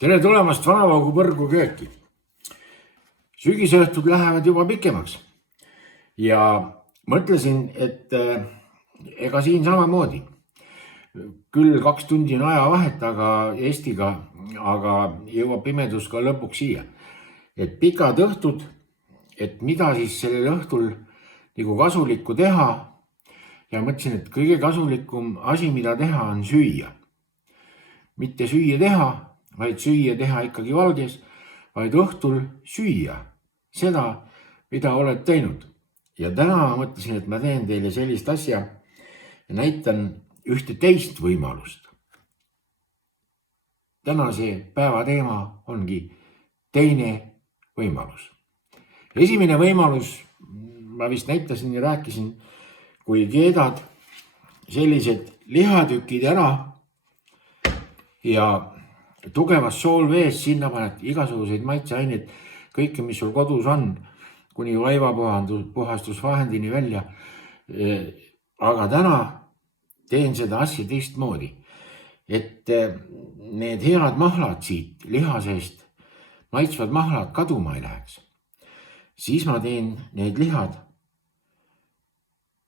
Tere tulemast Vanavaugu põrgu kööki. Sügisõhtud lähevad juba pikemaks ja mõtlesin, et ega siin samamoodi. Küll 2 tundi on ajavahet Eestiga, aga jõuab pimedus ka lõpuks siia. Et pikad õhtud, et mida siis sellel õhtul nagu kasulikku teha. Ja mõtlesin, et kõige kasulikum asi, mida teha, on süüa. Mitte süüa teha, vaid süüa teha ikkagi valges, vaid õhtul süüa seda, mida oled teinud. Ja täna mõtlesin, et ma teen teile sellist asja ja näitan ühte teist võimalust. Tänase päeva teema ongi teine võimalus. Esimene võimalus, ma vist näitasin ja rääkisin, kui keedad sellised lihatükid ära ja tugevas soolvees sinna paned igasuguseid maitseaineid, kõike, mis sul kodus on, kuni vaivapuhastusvahendini välja. Aga täna teen seda asja teistmoodi, et need head mahlad siit liha seest, maitsvad mahlad kaduma ei läheks. Siis ma teen need lihad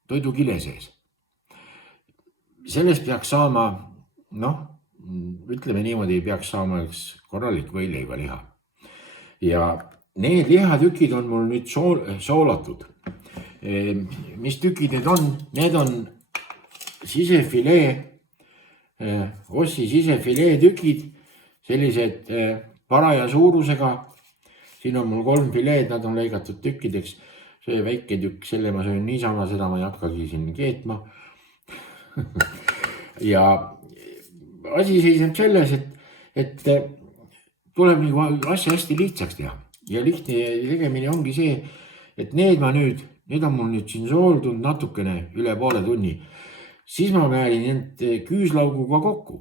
toidukile sees. Sellest peaks saama, ütleme niimoodi, peaks saama üks korralik võileivaliha. Ja need lihatükid on mul nüüd soolatud. Mis tükid need on? Need on sisefilee, ossi sisefilee tükid, sellised paraja suurusega. Siin on mul 3 fileed, nad on lõigatud tükkideks. See väike tükk, selle ma söön niisama, seda ma ei hakkagi siin keetma. Ja asi seisneb selles, et tuleb asja hästi lihtsaks teha. Ja lihtne tegemine ongi see, et need on mul nüüd siin sooldud natukene üle poole tunni. Siis ma määrin need küüslauguga kokku.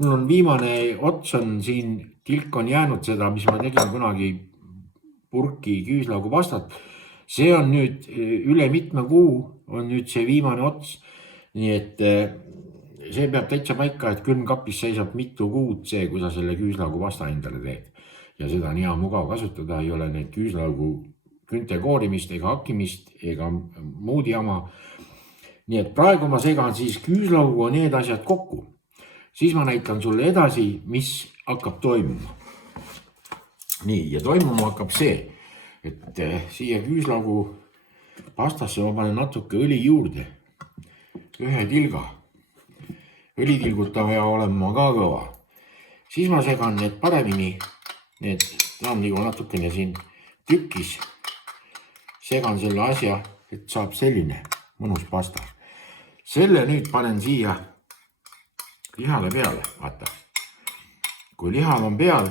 Mul on viimane ots on siin, tilk on jäänud seda, mis ma tegin kunagi purki küüslaugu pastat. See on nüüd üle mitme kuu on nüüd see viimane ots. Nii et see peab täitsa paika, et külmkapis seisab mitu kuud see, kui sa selle küüslaugu pasta endale teed. Ja seda on hea mugav kasutada, ei ole need küüslaugu künte koorimist ega hakkimist ega muud jama. Nii et praegu ma segan siis küüslaugu ja need asjad kokku. Siis ma näitan sulle edasi, mis hakkab toimuma. Nii, ja toimuma hakkab see, et siia küüslaugu pastasse ma panen natuke õli juurde. Ühe tilga. Õlitilguta ja olen ma ka kõva. Siis ma segan need paremini, ta on nagu natukene siin tükis. Segan selle asja, et saab selline mõnus pasta. Selle nüüd panen siia lihale peale, vaata. Kui lihal on peal,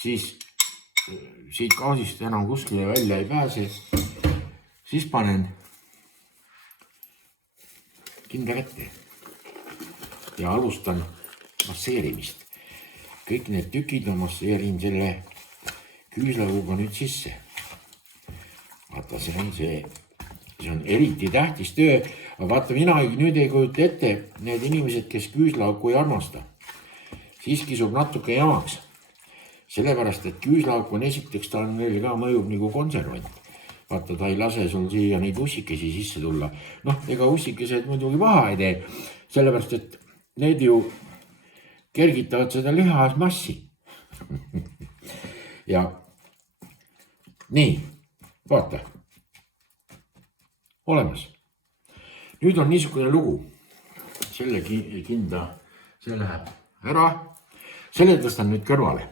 siis siit gaasist enam kuskile välja ei pääse. Siis panen kinda kätte ja alustan masseerimist. Kõik need tükid ma masseerin selle küüslauguga nüüd sisse. Vaata, see on eriti tähtis töö. Aga vaata, mina nüüd ei kujuta ette need inimesed, kes küüslaugu ei armasta. Siis kisub natuke jamaks. Sellepärast, et küüslauk on esiteks, ta on neil ka mõjub nagu konservant. Vaata, ta ei lase sul siia neid ussikesi sisse tulla. Ega ussikesed muidugi paha ei tee. Sellepärast, et need ju kergitavad seda lihas massi. Ja nii, vaata. Olemas. Nüüd on niisugune lugu. Selle kinda, see läheb ära. Selle tõstan nüüd kõrvale.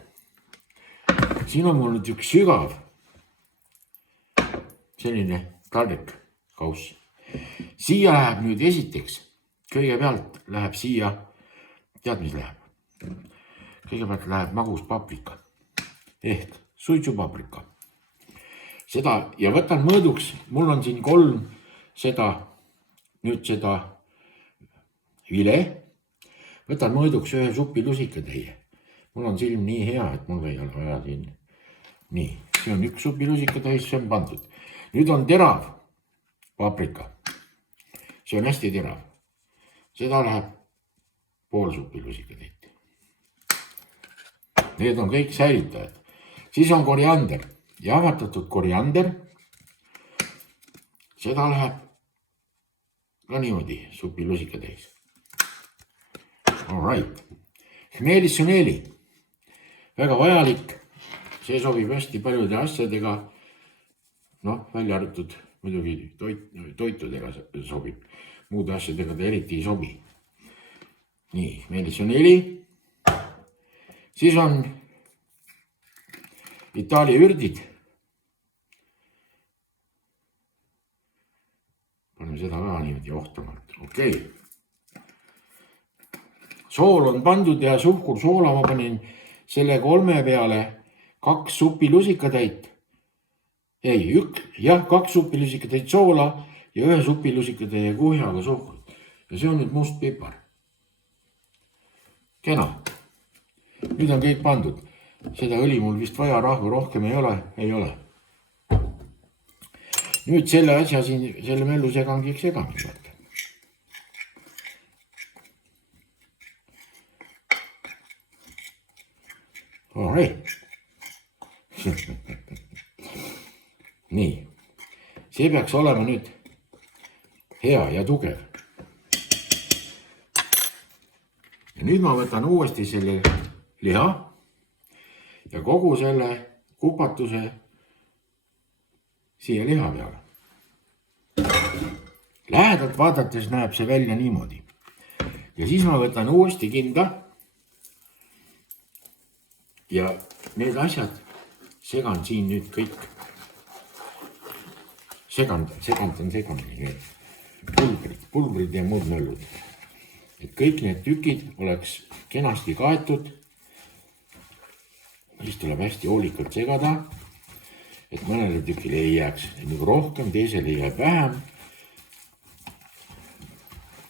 Siin on mul nüüd üks sügav selline taldrik kauss. Siia läheb nüüd esiteks, kõigepealt läheb siia, tead mis läheb? Kõigepealt läheb magus paprika ehk suitsupaprika. Seda ja võtan mõõduks, mul on siin 3 seda vile. Võtan mõõduks 1 supilusika täie. Mul on silm nii hea, et mul ei ole vaja siin. Nii, see on 1 supilusika täis, see on pandud. Nüüd on terav paprika. See on hästi terav. Seda läheb pool supilusika täit. need on kõik säilitajad. Siis on koriander, jahvatatud koriander. Seda läheb ka niimoodi supilusika täis. All right. Hmeeli-süneeli, väga vajalik. See sobib hästi paljude asjadega. Noh, välja arvatud muidugi toitudega sobib. Muude asjadega ta eriti ei sobi. Nii, hmeeli-süneeli. Siis on Itaalia ürdid. Paneme seda ka niimoodi ohtamalt. Okei. Sool on pandud ja suhkur soola ma panin selle 3 peale 2 supilusikatäit. Ei, 2 supilusikatäit soola ja 1 supilusikatäie kuhjaga suhkrut. Ja see on nüüd must pipar. Kena. Nüüd on kõik pandud. Seda õli mul vist vaja rahvu rohkem ei ole. Ei ole. Nüüd selle asja siin, selle mellu segan kõik segamini. Oi. Nii. See peaks olema nüüd hea ja tugev. Ja nüüd ma võtan uuesti selle liha ja kogu selle kupatuse siia liha peale. Lähedalt vaadates näeb see välja niimoodi. Ja siis ma võtan uuesti kinda ja need asjad segan siin nüüd kõik. Segandan pulbrid ja muud möllud. Et kõik need tükid oleks kenasti kaetud. Siis tuleb hästi hoolikalt segada, et mõnele tükile ei jääks rohkem, teisele jääb vähem.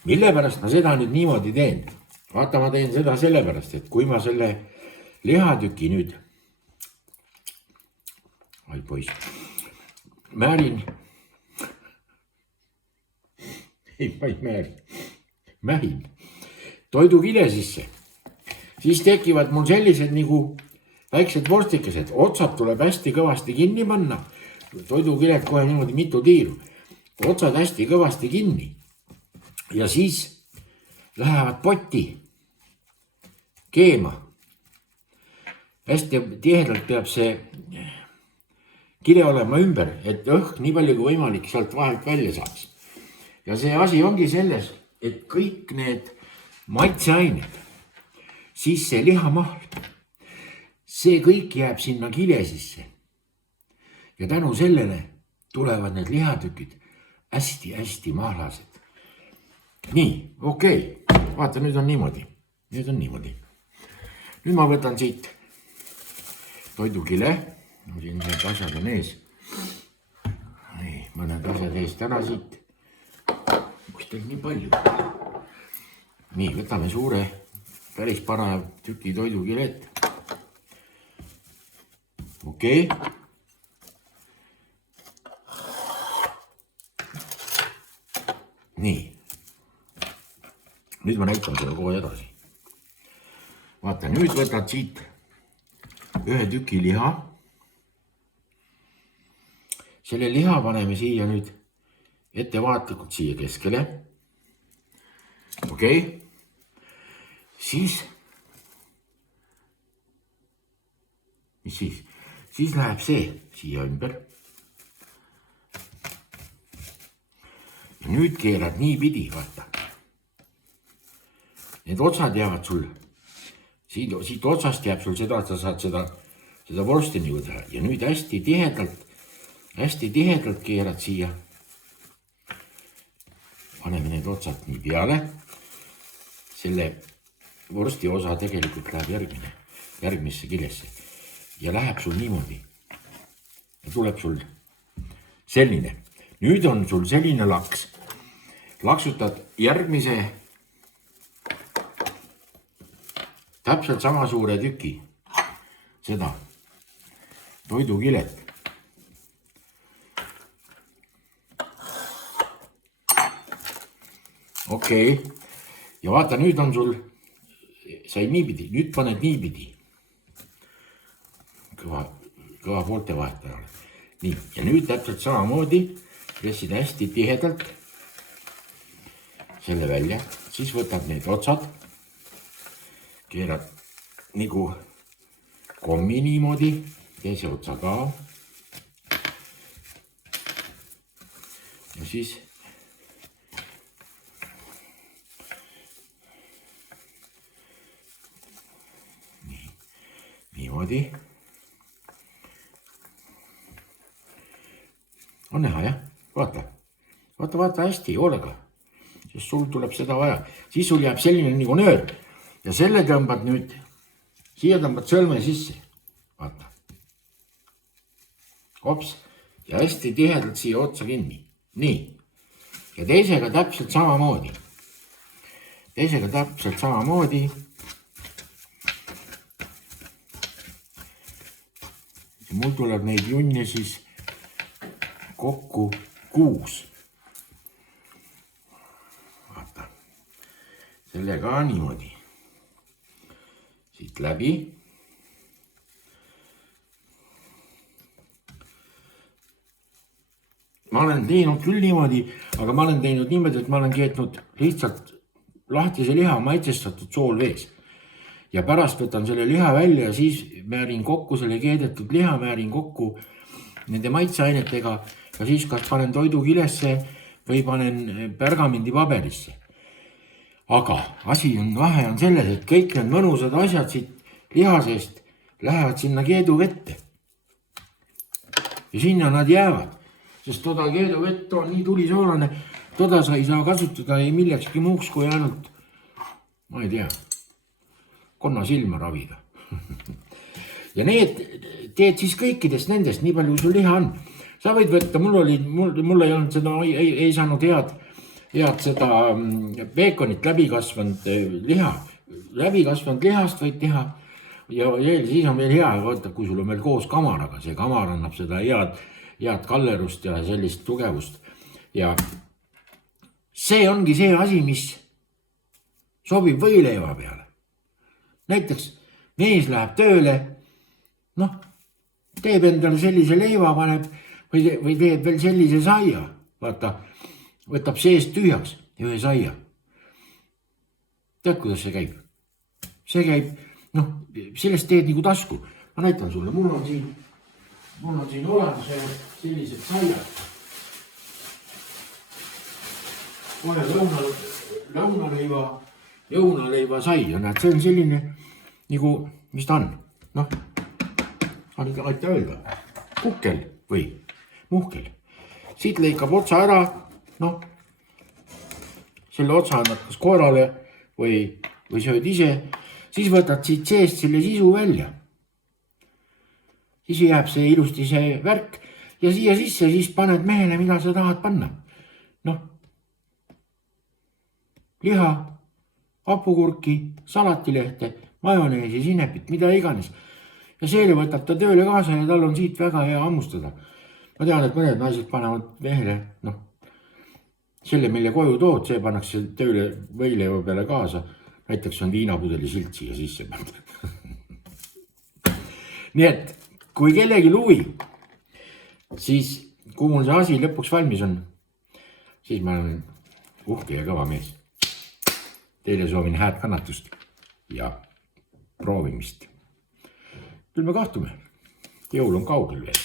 Mille pärast ma seda nüüd niimoodi teen? Vaata, ma teen seda sellepärast, et kui ma selle lihatüki nüüd märin toidukile sisse, siis tekivad mul sellised nagu väiksed vorstikesed, otsad tuleb hästi kõvasti kinni panna. Toidukiled kohe niimoodi mitu tiiru. Otsad hästi kõvasti kinni. Ja siis lähevad potti keema. Hästi tihedalt peab see kile olema ümber, et õhk nii palju kui võimalik sealt vahelt välja saaks. Ja see asi ongi selles, et kõik need maitseained, siis see lihamahl, see kõik jääb sinna kile sisse. Ja tänu sellele tulevad need lihatükid hästi mahlased. Nii, okei. Vaata, nüüd on niimoodi. Nüüd ma võtan siit toidukile. Siin need asjad on ees. Nii, mõned asjad eest ära siit. Kus teil nii palju? Nii, võtame suure, päris paraja tüki toidukilet. Okei. Nii. Nüüd ma näitan selle kohe edasi. Vaata, nüüd võtad siit ühe tüki liha. Selle liha paneme siia nüüd ettevaatlikult siia keskele. Okei. Siis. Mis siis? Siis läheb see siia ümber. Ja nüüd keerad nii pidi, vaata. Need otsad jäävad sul. Siit otsast jääb sul seda, et sa saad seda vorsti nii teha. Ja nüüd hästi tihedalt keerad siia. Paneme need otsad nii peale. Selle vorsti osa tegelikult läheb järgmisse kilesse. Ja läheb sul niimoodi. Ja tuleb sul selline. Nüüd on sul selline laks. Laksutad järgmise täpselt sama suure tüki. Seda toidukilet. Okei. Ja vaata, nüüd on sul, sai niipidi, nüüd paned niipidi. kõva pooltevahetaja olen. Nii, ja nüüd täpselt samamoodi pressid hästi tihedalt selle välja, siis võtad need otsad, keerad nagu kommi niimoodi, teise otsa ka. Ja siis niimoodi. On näha, jah? Vaata hästi, hoolega. Sest sul tuleb seda vaja. Siis sul jääb selline nagu nöör. Ja selle tõmbad nüüd, siia tõmbad sõlme sisse. Vaata. Hops. Ja hästi tihedalt siia otsa kinni. Nii. Ja teisega täpselt samamoodi. Ja mul tuleb neid junne siis kokku 6. Vaata. Selle ka niimoodi. Siit läbi. Ma olen teinud küll niimoodi, aga ma olen teinud niimoodi, et ma olen keetnud lihtsalt lahtise liha maitsestatud soolvees. Ja pärast võtan selle liha välja ja siis määrin kokku selle keedetud liha, määrin kokku nende maitseainetega ja siis kas panen toidukilesse või panen pergamendi paberisse. Aga vahe on selles, et kõik need mõnusad asjad siit lihasest lähevad sinna keeduvette. Ja sinna nad jäävad, sest toda keeduvett on nii tulisoolane, toda sa ei saa kasutada ei millekski muuks kui ainult, ma ei tea, konna silma ravida. Ja need teed siis kõikidest nendest, nii palju sul liha on. Sa võid võtta, mul ei olnud seda, ei saanud head seda peekonit läbikasvanud liha. Läbikasvanud lihast võid teha ja siis on veel hea, võtta, kui sul on veel koos kamaraga. See kamar annab seda head kallerust ja sellist tugevust. Ja see ongi see asi, mis sobib võileiva peale. Näiteks mees läheb tööle, teeb endale sellise leiva, paneb või teeb veel sellise saia. Vaata, võtab seest tühjaks ühe saia. Tead, kuidas see käib? See käib, sellest teed nagu tasku. Ma näitan sulle, mul on siin olemas sellised saiad. Kohe lõunaleiva sai ja näed, see on selline nagu, mis ta on? Aita öelda, kukkel või muhkel. Siit lõikab otsa ära, selle otsa annad kas koerale või sööd ise, siis võtad siit seest selle sisu välja. Siis jääb see ilusti see värk ja siia sisse siis paned mehele, mida sa tahad panna. Liha, hapukurki, salatilehte, majoneesi, sinepit, mida iganes. Ja seele võtab ta tööle kaasa ja tal on siit väga hea hammustada. Ma tean, et mõned naised panevad mehele, selle, mille koju tood, see pannakse tööle võileiva peale kaasa. Näiteks on viinapudeli silt siia sisse pandud. Nii et, kui kellegi huvi, siis kui mul see asi lõpuks valmis on, siis ma olen uhke ja kõva mees. Teile soovin hääd kannatust ja proovimist. Küll me kohtume. Jõul on kaugel veel.